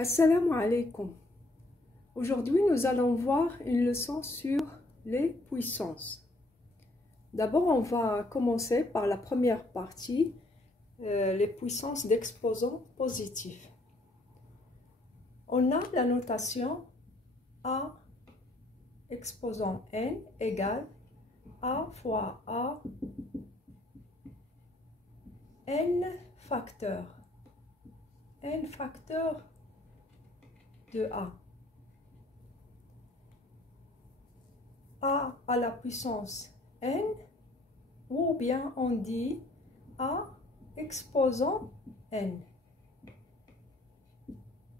Assalamu alaikum. Aujourd'hui, nous allons voir une leçon sur les puissances. D'abord, on va commencer par la première partie, les puissances d'exposants positifs. On a la notation A exposant n égale A fois A n facteur de A. A à la puissance n, ou bien on dit A exposant n.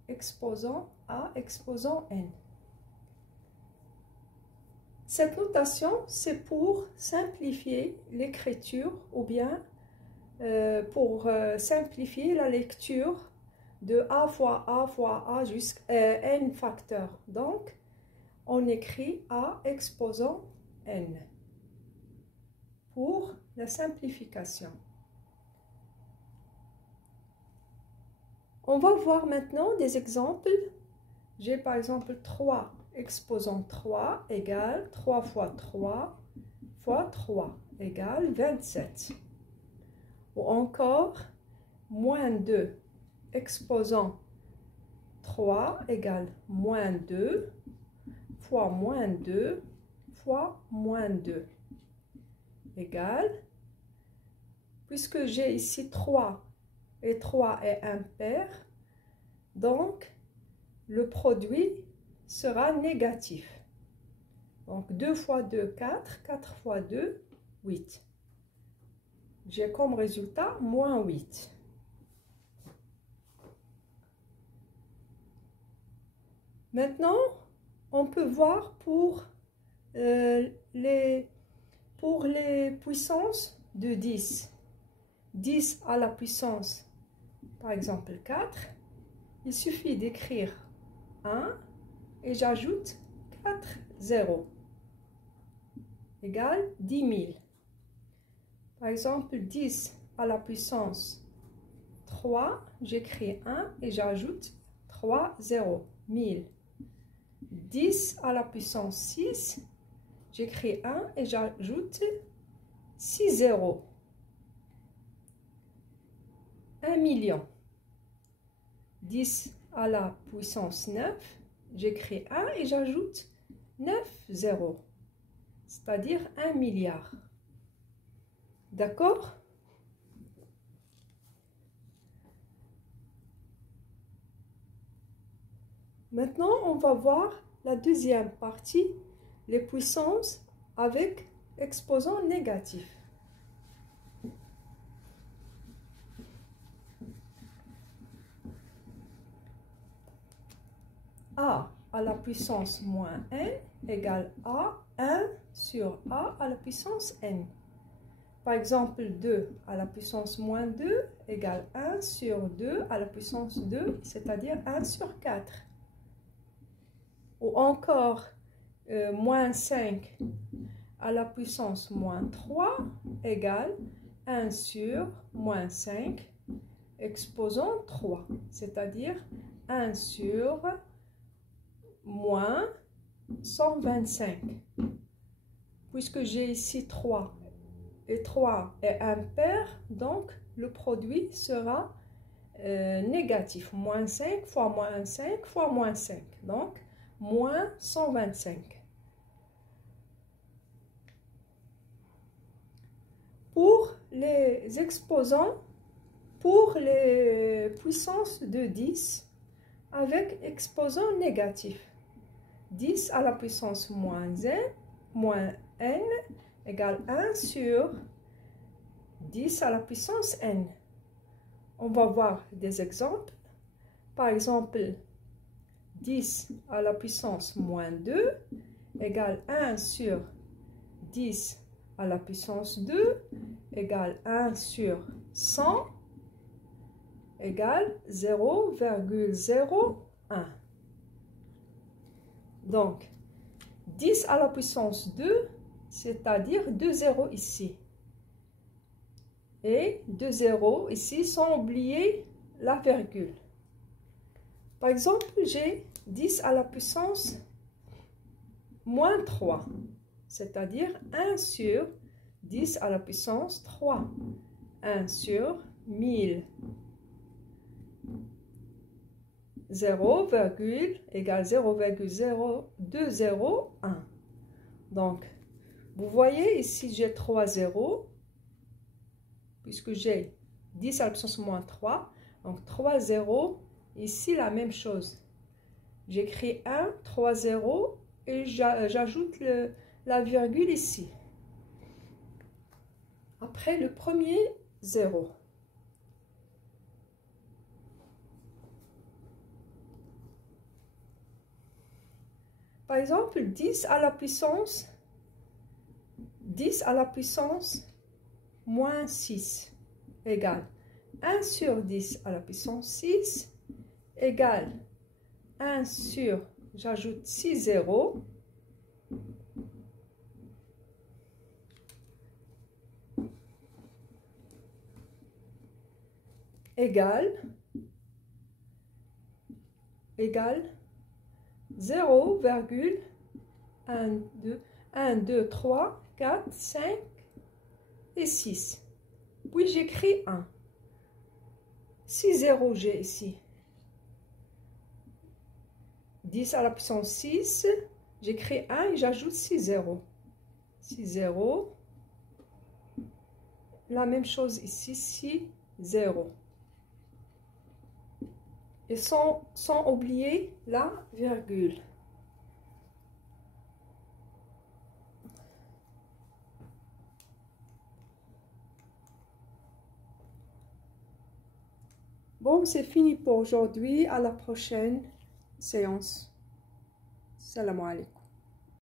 Exposant A exposant n. Cette notation, c'est pour simplifier l'écriture ou bien pour simplifier la lecture de A fois A jusqu'à n facteur. Donc, on écrit A exposant n pour la simplification. On va voir maintenant des exemples. J'ai par exemple 3 exposant 3 égale 3 fois 3 fois 3 égale 27. Ou encore, moins 2 exposant 3 égale moins 2 fois moins 2 fois moins 2 égale, puisque j'ai ici 3 et 3 est impair, donc le produit sera négatif. Donc 2 fois 2, 4, 4 fois 2, 8. J'ai comme résultat moins 8. Maintenant, on peut voir pour les puissances de 10. 10 à la puissance, par exemple 4, il suffit d'écrire 1 et j'ajoute 4 zéros égale 10 000. Par exemple, 10 à la puissance 3, j'écris 1 et j'ajoute 3 zéros, 1000. 10 à la puissance 6, j'écris 1 et j'ajoute 6 zéros, 1 million. 10 à la puissance 9, j'écris 1 et j'ajoute 9 zéros, c'est-à-dire 1 milliard. D'accord? Maintenant, on va voir la deuxième partie, les puissances avec exposant négatif. A à la puissance moins n égale A 1 sur A à la puissance n. Par exemple, 2 à la puissance moins 2 égale 1 sur 2 à la puissance 2, c'est-à-dire 1 sur 4. Ou encore, moins 5 à la puissance moins 3 égale 1 sur moins 5 exposant 3, c'est-à-dire 1 sur moins 125. Puisque j'ai ici 3 et 3 est impair, donc le produit sera négatif. Moins 5 fois moins 5 fois moins 5. Donc, moins 125. Pour les exposants, pour les puissances de 10, avec exposant négatif. 10 à la puissance moins n égale 1 sur 10 à la puissance n. On va voir des exemples. Par exemple, 10 à la puissance moins 2 égale 1 sur 10 à la puissance 2 égale 1 sur 100 égale 0,01. Donc, 10 à la puissance 2, c'est-à-dire 2 zéros ici. Et 2 zéros ici sans oublier la virgule. Par exemple, j'ai 10 à la puissance moins 3, c'est-à-dire 1 sur 10 à la puissance 3. 1 sur 1000. 0, égale 0,0201. Donc, vous voyez ici, j'ai 3 zéros, puisque j'ai 10 à la puissance moins 3. Donc, 3 zéros. Ici, la même chose. J'écris 1, 3 zéros et j'ajoute la virgule ici. Après le premier 0. Par exemple, 10 à la puissance moins 6 égale 1 sur 10 à la puissance 6 égale 1 sur, j'ajoute 6 zéros, égale 0,1, 2, 3, 4, 5 et 6. Puis j'écris 1. 6 zéros j'ai ici. 10 à la puissance 6, j'écris 1 et j'ajoute 6 zéros. 6 zéros. La même chose ici, 6 zéros. Et sans oublier la virgule. Bon, c'est fini pour aujourd'hui. À la prochaine séance. Salam alaikum.